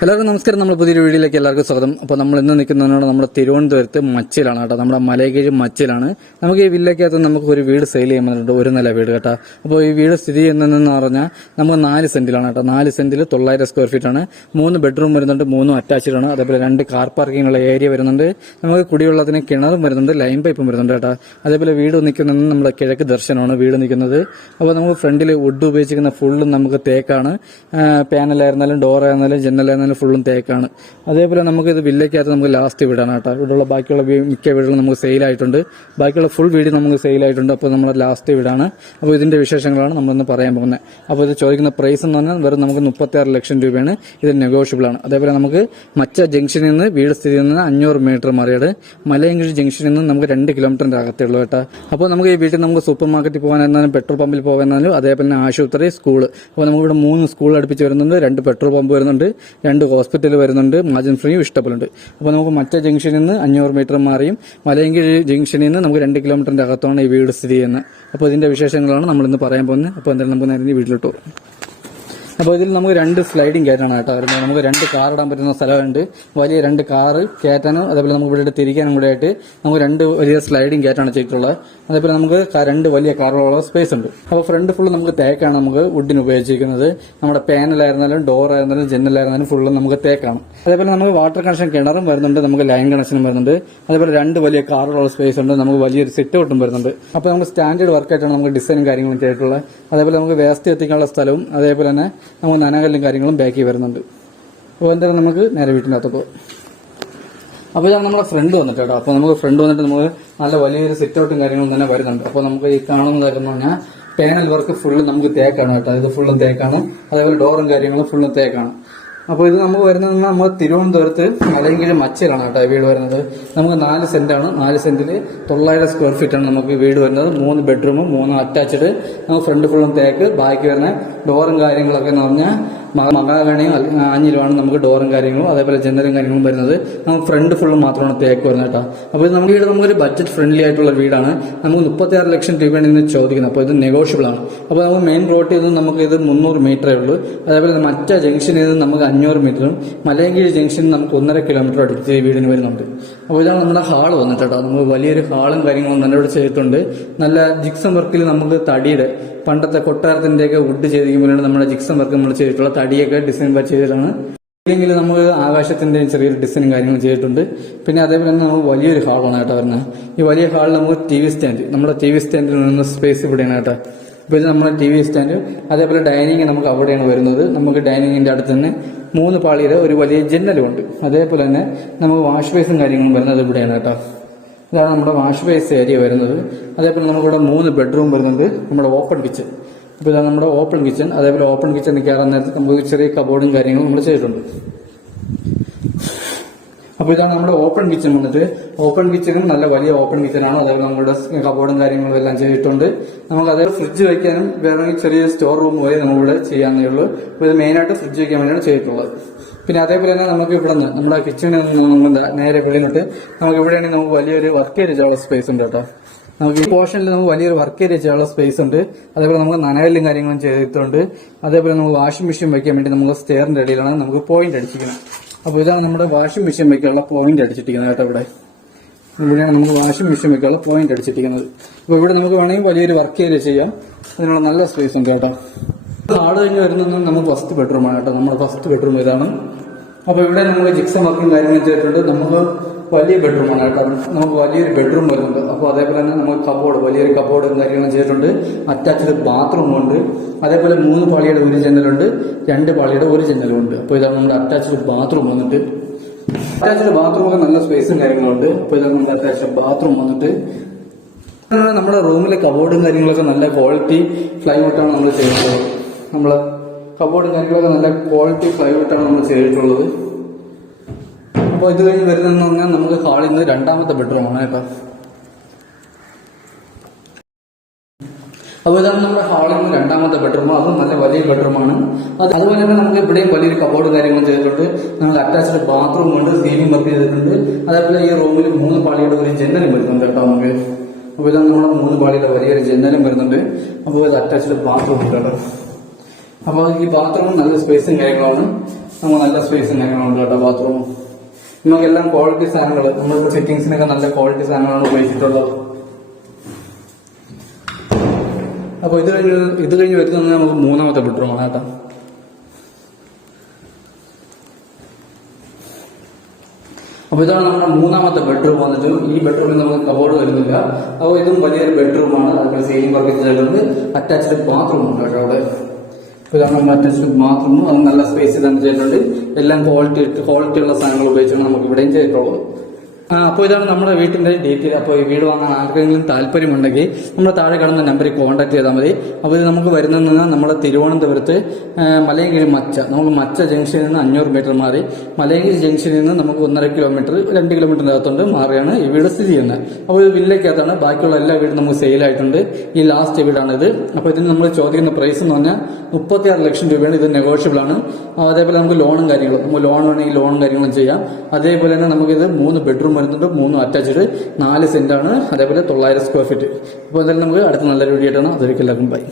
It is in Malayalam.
എല്ലാവർക്കും നമസ്കാരം. നമ്മൾ പുതിയൊരു വീഡിയോയിലേക്ക് എല്ലാവർക്കും സ്വാഗതം. അപ്പോൾ നമ്മൾ ഇന്ന് നിൽക്കുന്നതാണ് നമ്മുടെ തിരുവനന്തപുരത്ത് മച്ചിലാണ് കേട്ടോ. നമ്മുടെ മലയകീഴ് മച്ചിലാണ്. നമുക്ക് ഈ വില്ലക്കകത്ത് നമുക്ക് ഒരു വീട് സെയിൽ ചെയ്യുന്നുണ്ട്, ഒരു നില വീട് കേട്ടോ. അപ്പോൾ ഈ വീട് സ്ഥിതി ചെയ്യുന്നതെന്ന് പറഞ്ഞാൽ നമുക്ക് 4 സെന്റിലാണ് കേട്ടോ. 4 സെന്റിൽ 900 സ്ക്വയർ ഫീറ്റ് ആണ്. 3 ബെഡ്റൂം വരുന്നുണ്ട്, 3 അറ്റാച്ച്ഡ് ആണ്. അതേപോലെ 2 കാർ പാർക്കിംഗുള്ള ഏരിയ വരുന്നുണ്ട്. നമുക്ക് കുടിവെള്ളത്തിന് കിണറും വരുന്നുണ്ട്, ലൈൻ പൈപ്പും വരുന്നുണ്ട് കേട്ടോ. അതേപോലെ വീട് നിൽക്കുന്നത് നമ്മുടെ കിഴക്ക് ദർശനമാണ് വീട് നിൽക്കുന്നത്. അപ്പോൾ നമുക്ക് ഫ്രണ്ടിൽ വുഡ് ഉപയോഗിച്ചിരിക്കുന്ന ഫുള്ളും നമുക്ക് തേക്കാണ്. പാനലായിരുന്നാലും ഡോറായിരുന്നാലും ജനലായിരുന്നാലും ഫുള്ളും തേക്കാണ്. അതേപോലെ നമുക്ക് ഇത് വില്ലയ്ക്കകത്ത് നമുക്ക് ലാസ്റ്റ് വീടാണ് കേട്ടോ. ഇവിടെയുള്ള ബാക്കിയുള്ള മിക്ക വീടുകളും നമുക്ക് സെയിലായിട്ടുണ്ട്. ബാക്കിയുള്ള ഫുൾ വീട് നമുക്ക് സെയിലായിട്ടുണ്ട്. അപ്പോൾ നമ്മുടെ ലാസ്റ്റ് വീടാണ്. അപ്പോൾ ഇതിന്റെ വിശേഷങ്ങളാണ് നമ്മളിന്ന് പറയാൻ പോകുന്നത്. അപ്പോൾ ഇത് ചോദിക്കുന്ന പ്രൈസ് എന്ന് പറഞ്ഞാൽ വെറും നമുക്ക് 36 ലക്ഷം രൂപയാണ്. ഇത് നെഗോഷ്യബിൾ ആണ്. അതേപോലെ നമുക്ക് മച്ച ജംഗ്ഷനിൽ നിന്ന് വീട് സ്ഥിതി ചെയ്യുന്നത് 500 മീറ്റർ മാറിയാണ്. മലയങ്കീഴ് ജംഗ്ഷനിൽ നിന്ന് നമുക്ക് 2 കിലോമീറ്ററിന്റെ അകത്തേ ഉള്ളൂ കേട്ടോ. അപ്പോൾ നമുക്ക് ഈ വീട്ടിൽ നമുക്ക് സൂപ്പർ മാർക്കറ്റിൽ പോകാനെന്നാലും പെട്രോൾ പമ്പിൽ പോകാനാലും അതേപോലെ തന്നെ ആശുപത്രി, സ്കൂള്. അപ്പോൾ നമുക്ക് ഇവിടെ 3 സ്കൂൾ അടുപ്പിച്ച് വരുന്നുണ്ട്, 2 പെട്രോൾ പമ്പ് വരുന്നുണ്ട്, 2 ഹോസ്പിറ്റൽ വരുന്നുണ്ട്, മാർജിൻ ഫ്രീയും ഇഷ്ടപ്പെടുന്നുണ്ട്. അപ്പോൾ നമുക്ക് മറ്റ ജംഗ്ഷനിൽ നിന്ന് 500 മീറ്റർ മാറിയും മലയങ്കീഴ് ജംഗ്ഷനിൽ നിന്ന് നമുക്ക് 2 കിലോമീറ്ററിന്റെ അകത്താണ് ഈ വീട് സ്ഥിതി ചെയ്യുന്നത്. അപ്പോൾ ഇതിന്റെ വിശേഷങ്ങളാണ് നമ്മളിന്ന് പറയാൻ പോകുന്നത്. അപ്പോൾ എന്തായാലും നമുക്ക് നേരെ വീട്ടിലോട്ട് പോകും. അപ്പോൾ ഇതിൽ നമുക്ക് 2 സ്ലൈഡിംഗ് കയറ്റാണ് കേട്ടോ വരുന്നത്. നമുക്ക് 2 കാർ ഇടാൻ പറ്റുന്ന സ്ഥലമുണ്ട്, വലിയ 2 കാറ് കയറ്റാനും അതേപോലെ നമുക്ക് ഇവിടെ തിരിക്കാനും കൂടെ ആയിട്ട് നമുക്ക് 2 വലിയ സ്ലൈഡിംഗ് കയറ്റാണ് ചെയ്തിട്ടുള്ളത്. അതേപോലെ നമുക്ക് 2 വലിയ കാറുകളുള്ള സ്പേസ് ഉണ്ട്. അപ്പോൾ ഫ്രണ്ട് ഫുള്ള് നമുക്ക് തേക്കാണ് നമുക്ക് വുഡിന് ഉപയോഗിച്ചിരിക്കുന്നത്. നമ്മുടെ പാനലായിരുന്നാലും ഡോറായിരുന്നാലും ജനലായിരുന്നാലും ഫുള്ള് നമുക്ക് തേക്കാണ്. അതേപോലെ നമുക്ക് വാട്ടർ കണക്ഷൻ കിണറും വരുന്നുണ്ട്, നമുക്ക് ലൈൻ കണക്ഷനും വരുന്നുണ്ട്. അതേപോലെ 2 വലിയ കാറുകളുള്ള സ്പേസ് ഉണ്ട്, നമുക്ക് വലിയൊരു സിറ്റ് ഔട്ടും വരുന്നുണ്ട്. അപ്പോൾ നമുക്ക് സ്റ്റാൻഡേർഡ് വർക്കായിട്ടാണ് നമുക്ക് ഡിസൈനും കാര്യങ്ങളും ചെയ്തിട്ടുള്ളത്. അതേപോലെ നമുക്ക് വേസ്റ്റ് എത്തിക്കാനുള്ള സ്ഥലവും അതേപോലെ തന്നെ നമുക്ക് നനകല്ലും കാര്യങ്ങളും ബാക്കി വരുന്നുണ്ട്. അപ്പോൾ എന്തായാലും നമുക്ക് നേരെ വീട്ടിനകത്ത് പോകും. അപ്പോൾ ഇതാണ് നമ്മുടെ ഫ്രണ്ട് വന്നിട്ട് കേട്ടോ. അപ്പോൾ നമുക്ക് ഫ്രണ്ട് വന്നിട്ട് നമുക്ക് നല്ല വലിയൊരു സിറ്റ് ഔട്ടും കാര്യങ്ങളും തന്നെ വരുന്നുണ്ട്. അപ്പോൾ നമുക്ക് ഈ കാണുന്നതായിരുന്നു പറഞ്ഞാൽ പാനൽ വർക്ക് ഫുള്ള് നമുക്ക് തേക്കാണ് കേട്ടോ. ഇത് ഫുള്ളും തേക്കാണ്. അതേപോലെ ഡോറും കാര്യങ്ങളും ഫുള്ളും തേക്കാണ്. അപ്പോൾ ഇത് നമുക്ക് വരുന്നത് നമ്മൾ തിരുവനന്തപുരത്ത് മലയങ്കീഴ് മച്ചിലാണ് കേട്ടോ വീട് വരുന്നത്. നമുക്ക് 4 സെന്റാണ്. 4 സെന്റിൽ 900 സ്ക്വയർ ഫീറ്റ് ആണ് നമുക്ക് വീട് വരുന്നത്. 3 ബെഡ്റൂമും 3 അറ്റാച്ച്ഡ്. നമുക്ക് ഫ്രണ്ട് ഫുള്ളും തേക്ക്, ബാക്കി വരുന്ന ഡോറും കാര്യങ്ങളൊക്കെ എന്ന് പറഞ്ഞാൽ മകാഗണിയും ആഞ്ഞിലുമാണ് നമുക്ക് ഡോറും കാര്യങ്ങളും അതേപോലെ ജനലും കാര്യങ്ങളും വരുന്നത്. നമുക്ക് ഫ്രണ്ട് ഫുള്ളും മാത്രമാണ് തേക്ക് വരുന്നത് കേട്ടോ. അപ്പോൾ ഇത് നമ്മുടെ വീട് നമുക്കൊരു ബഡ്ജറ്റ് ഫ്രണ്ട്ലി ആയിട്ടുള്ള വീടാണ്. നമുക്ക് 36 ലക്ഷം രൂപയാണ് ഇന്ന് ചോദിക്കുന്നത്. അപ്പോൾ ഇത് നെഗോഷ്യബിൾ ആണ്. അപ്പോൾ നമുക്ക് മെയിൻ റോഡിൽ നിന്ന് നമുക്ക് ഇത് 300 മീറ്ററേ ഉള്ളൂ. അതേപോലെ മറ്റ ജംഗ്ഷനിൽ നിന്ന് നമുക്ക് 500 മീറ്ററും മലയങ്കീഴ് ജംഗ്ഷനിൽ നമുക്ക് 1.5 കിലോമീറ്റർ അടുത്ത് ഈ വീടിന് വരുന്നുണ്ട്. അപ്പോൾ ഇതാണ് നമ്മുടെ ഹാള് വന്നിട്ട് കേട്ടോ. നമുക്ക് വലിയൊരു ഹാളും കാര്യങ്ങളും തന്നെ ഇവിടെ ചെയ്തിട്ടുണ്ട്. നല്ല ജിക്സം വർക്കിൽ നമുക്ക് തടിയുടെ പണ്ടത്തെ കൊട്ടാരത്തിന്റെയൊക്കെ വുഡ് ചെയ്തിരിക്കുമ്പോഴാണ് നമ്മുടെ ജിക്സം വർക്ക് നമ്മൾ ചെയ്തിട്ടുള്ള തടിയൊക്കെ ഡിസൈൻ ചെയ്തിട്ടാണ്. ഇല്ലെങ്കിൽ നമ്മൾ ആകാശത്തിന്റെ ചെറിയൊരു ഡിസൈനും കാര്യങ്ങളും ചെയ്തിട്ടുണ്ട്. പിന്നെ അതേപോലെ തന്നെ നമുക്ക് വലിയൊരു ഹാളാണ് കേട്ടോ വരുന്നത്. ഈ വലിയ ഹാളിൽ നമുക്ക് TV സ്റ്റാൻഡ്, നമ്മുടെ TV സ്റ്റാൻഡിൽ നിന്ന് സ്പേസ് ഇവിടെയാണ് കേട്ടോ. ഇപ്പോൾ ഇത് നമ്മുടെ TV സ്റ്റാൻഡ്. അതേപോലെ ഡൈനിങ് നമുക്ക് അവിടെയാണ് വരുന്നത്. നമുക്ക് ഡൈനിങ്ങിന്റെ അടുത്ത് തന്നെ 3 പാളിയുടെ ഒരു വലിയ ജനലുമുണ്ട്. അതേപോലെ തന്നെ നമുക്ക് വാഷ് ബേസും കാര്യങ്ങളും വരുന്നത് ഇവിടെയാണ് കേട്ടോ. ഇതാണ് നമ്മുടെ വാഷ് ബേസ് ഏരിയ വരുന്നത്. അതേപോലെ നമുക്കിവിടെ 3 ബെഡ്റൂം വരുന്നുണ്ട്, നമ്മുടെ ഓപ്പൺ കിച്ചൺ. അപ്പോൾ ഇതാണ് നമ്മുടെ ഓപ്പൺ കിച്ചൺ. അതേപോലെ ഓപ്പൺ കിച്ചൺ കയറാൻ നേരത്ത് നമുക്ക് ചെറിയ കബോർഡും കാര്യങ്ങളും നമ്മൾ ചെയ്തിട്ടുണ്ട്. അപ്പോൾ ഇതാണ് നമ്മുടെ ഓപ്പൺ കിച്ചൺ വന്നിട്ട്. ഓപ്പൺ കിച്ചണും നല്ല വലിയ ഓപ്പൺ കിച്ചണാണ്. അതേപോലെ നമ്മുടെ കബോർഡും കാര്യങ്ങളും എല്ലാം ചെയ്തിട്ടുണ്ട്. നമുക്ക് അതേ ഫ്രിഡ്ജ് വയ്ക്കാനും വേറെ ചെറിയ സ്റ്റോർ റൂം പോലെ നമ്മളിവിടെ ചെയ്യാവുന്നേ ഉള്ളൂ. അപ്പോൾ ഇത് മെയിനായിട്ട് ഫ്രിഡ്ജ് വയ്ക്കാൻ വേണ്ടിയാണ് ചെയ്തിട്ടുള്ളത്. പിന്നെ അതേപോലെ തന്നെ നമുക്ക് ഇവിടെ നിന്ന് നമ്മുടെ കിച്ചണിൽ നിന്ന് നേരെ വെളിയിലോട്ട് നമുക്ക് ഇവിടെയാണെങ്കിൽ നമുക്ക് വലിയൊരു വർക്ക് ഏരിയ ചെയ്യാനുള്ള സ്പേസ് ഉണ്ട് കേട്ടോ. നമുക്ക് ഈ പോർഷനിൽ നമുക്ക് വലിയൊരു വർക്ക് ഏരിയ ചെയ്യാനുള്ള സ്പേസ് ഉണ്ട്. അതേപോലെ നമുക്ക് നനകല്ലും കാര്യങ്ങളും ചെയ്തിട്ടുണ്ട്. അതേപോലെ നമുക്ക് വാഷിംഗ് മെഷീൻ വയ്ക്കാൻ വേണ്ടി നമുക്ക് സ്റ്റെയറിന്റെ അടിയിലാണ് നമുക്ക് പോയിന്റ് അടിച്ചിരിക്കുന്നത്. അപ്പോൾ ഇതാണ് നമ്മുടെ വാഷിംഗ് മെഷീൻ വയ്ക്കാനുള്ള പോയിന്റ് അടിച്ചിരിക്കുന്നത് കേട്ടോ. ഇവിടെയാണ് നമുക്ക് വാഷിംഗ് മെഷീൻ വയ്ക്കാനുള്ള പോയിന്റ് അടിച്ചിരിക്കുന്നത്. അപ്പോൾ ഇവിടെ നമുക്ക് വേണമെങ്കിൽ വലിയൊരു വർക്ക് ഏരിയ ചെയ്യാം. അതിനുള്ള നല്ല സ്പേസ് ഉണ്ട് കേട്ടോ. ഹാള് കഴിഞ്ഞ് വരുന്നത് നമുക്ക് ഫസ്റ്റ് ബെഡ്റൂമാണ് കേട്ടോ. നമ്മുടെ ഫസ്റ്റ് ബെഡ്റൂം ഇതാണ്. അപ്പോൾ ഇവിടെ നമ്മൾ ജിക്സം വർക്കും കാര്യങ്ങളും ചെയ്തിട്ടുണ്ട്. നമുക്ക് വലിയ ബെഡ്റൂമാണ് കേട്ടോ. നമുക്ക് വലിയൊരു ബെഡ്റൂം വരുന്നുണ്ട്. അപ്പോൾ അതേപോലെ തന്നെ നമുക്ക് കബോർഡ്, വലിയൊരു കബോർഡും കാര്യങ്ങളും ചെയ്തിട്ടുണ്ട്. അറ്റാച്ച്ഡ് ബാത്റൂം ഉണ്ട്. അതേപോലെ 3 പാളിയുടെ ഒരു ജനലുണ്ട്, 2 പാളിയുടെ ഒരു ജനലും ഉണ്ട്. അപ്പോൾ ഇതാണ് നമ്മുടെ അറ്റാച്ച്ഡ് ബാത്റൂം വന്നിട്ട്. അറ്റാച്ച്ഡ് ബാത്റൂമൊക്കെ നല്ല സ്പേസും കാര്യങ്ങളുണ്ട്. അപ്പോൾ ഇതാണ് നമ്മുടെ അറ്റാച്ച്ഡ് ബാത്റൂം വന്നിട്ട്. നമ്മുടെ റൂമിലെ കബോർഡും കാര്യങ്ങളൊക്കെ നല്ല ക്വാളിറ്റി ഫ്ലൈവുഡാണ് നമ്മൾ ചെയ്തിട്ടുള്ളത്. നമ്മൾ കബോർഡും കാര്യങ്ങളൊക്കെ നല്ല ക്വാളിറ്റി ഫ്ലൈവുഡാണ് നമ്മൾ ചെയ്തിട്ടുള്ളത്. അപ്പോൾ ഇത് കഴിഞ്ഞ് വരുന്നതെന്ന് പറഞ്ഞാൽ നമുക്ക് ഹാളിൽ നിന്ന് 2ാമത്തെ ബെഡ്റൂമാണ് കേട്ടോ. അപ്പോൾ ഇതാണ് നമ്മുടെ ഹാളിൽ നിന്ന് 2ാമത്തെ ബെഡ്റൂം. അതും നല്ല വലിയ ബെഡ്റൂമാണ്. അതുപോലെ തന്നെ നമുക്ക് ഇവിടെയും വലിയൊരു കബോർഡ് കാര്യങ്ങളും ചെയ്തിട്ടുണ്ട്. നമുക്ക് അറ്റാച്ച്ഡ് ബാത്റൂം ഉണ്ട്, സീലിംഗ് വർക്ക് ചെയ്തിട്ടുണ്ട്. അതേപോലെ ഈ റൂമിൽ 3 പാളിയുടെ ഒരു ജനലും വരുന്നുണ്ട് കേട്ടോ നമുക്ക്. അപ്പോൾ ഇതാണ് നമ്മുടെ 3 പാളിയുടെ വലിയൊരു ജനലും വരുന്നുണ്ട്. അപ്പോൾ ഇത് അറ്റാച്ച്ഡ് ബാത്റൂം ഉണ്ട് കേട്ടോ. അപ്പോൾ ഈ ബാത്റൂം നല്ല സ്പേസും കാര്യങ്ങളാണ്. നമുക്ക് നല്ല സ്പേസും കാര്യങ്ങളുണ്ട് കേട്ടോ ബാത്റൂം. നമുക്കെല്ലാം ക്വാളിറ്റി സാധനങ്ങൾ, നമ്മളിപ്പോൾ ഫിറ്റിംഗ്സിനൊക്കെ നല്ല ക്വാളിറ്റി സാധനങ്ങളാണ് ഉപയോഗിച്ചിട്ടുള്ളത്. അപ്പോൾ ഇത് കഴിഞ്ഞ് വരുന്നത് നമുക്ക് മൂന്നാമത്തെ ബെഡ്റൂമാണ് കേട്ടോ. അപ്പോൾ ഇതാണ് നമ്മുടെ മൂന്നാമത്തെ ബെഡ്റൂം വന്നിട്ട്. ഈ ബെഡ്റൂമിൽ നമുക്ക് കബോർഡ് വരുന്നില്ല. അപ്പോൾ ഇതും വലിയൊരു ബെഡ്റൂമാണ്. അതുപോലെ സീലിംഗ് വർക്ക് ചെയ്തിട്ടുണ്ട്. അറ്റാച്ച്ഡ് ബാത്റൂം ഉണ്ട് കേട്ടോ അവിടെ. അപ്പോൾ ഇതാണ് നമ്മുടെ അറ്റാച്ച്ഡ് ബാത്റൂം. അത് നല്ല സ്പേസ് തന്നെ ചെയ്തിട്ടുണ്ട്. എല്ലാം ക്വാളിറ്റി ഉള്ള സാധനങ്ങൾ ഉപയോഗിച്ചാണ് നമുക്ക് ഇവിടെയും ചെയ്തിട്ടുള്ളത്. അപ്പോൾ ഇതാണ് നമ്മുടെ വീട്ടിന്റെ ഡീറ്റെയിൽ. അപ്പോൾ ഈ വീട് വാങ്ങാൻ ആർക്കെങ്കിലും താല്പര്യമുണ്ടെങ്കിൽ നമ്മുടെ താഴെ കാണുന്ന നമ്പറിൽ കോൺടാക്ട് ചെയ്താൽ മതി. അപ്പോൾ ഇത് നമുക്ക് വരുന്നത് നമ്മുടെ തിരുവനന്തപുരത്ത് മലയങ്കിഴി മച്ച. നമുക്ക് മച്ച ജംഗ്ഷനിൽ നിന്ന് 500 മീറ്റർ മാറി മലയങ്കിഴി ജംഗ്ഷനിൽ നിന്ന് നമുക്ക് 1.5 കിലോമീറ്റർ 2 കിലോമീറ്ററിന്റെ അകത്തുണ്ട് മാറിയാണ് ഈ വീട് സ്ഥിതി ചെയ്യുന്നത്. അപ്പോൾ ഇത് വില്ലയ്ക്കകത്താണ്. ബാക്കിയുള്ള എല്ലാ വീടും നമുക്ക് സെയിലായിട്ടുണ്ട്. ഈ ലാസ്റ്റ് വീടാണിത്. അപ്പോൾ ഇതിന് നമ്മൾ ചോദിക്കുന്ന പ്രൈസ് എന്ന് പറഞ്ഞാൽ 36 ലക്ഷം രൂപയാണ്. ഇത് നെഗോഷ്യബിൾ ആണ്. അതേപോലെ നമുക്ക് ലോണും കാര്യങ്ങളും, നമുക്ക് ലോൺ വേണമെങ്കിൽ ലോണും കാര്യങ്ങളും ചെയ്യാം. അതേപോലെ തന്നെ നമുക്കിത് 3 ബെഡ്റൂം വരുന്നുണ്ട്, 3 അറ്റാച്ച്ഡ്, 4 സെന്റാണ്. അതേപോലെ 900 സ്ക്വയർ ഫീറ്റ്. അപ്പോൾ എന്തായാലും നമുക്ക് അടുത്ത നല്ലൊരു വീഡിയോ ആണ്. അതൊരിക്കലും ബൈ.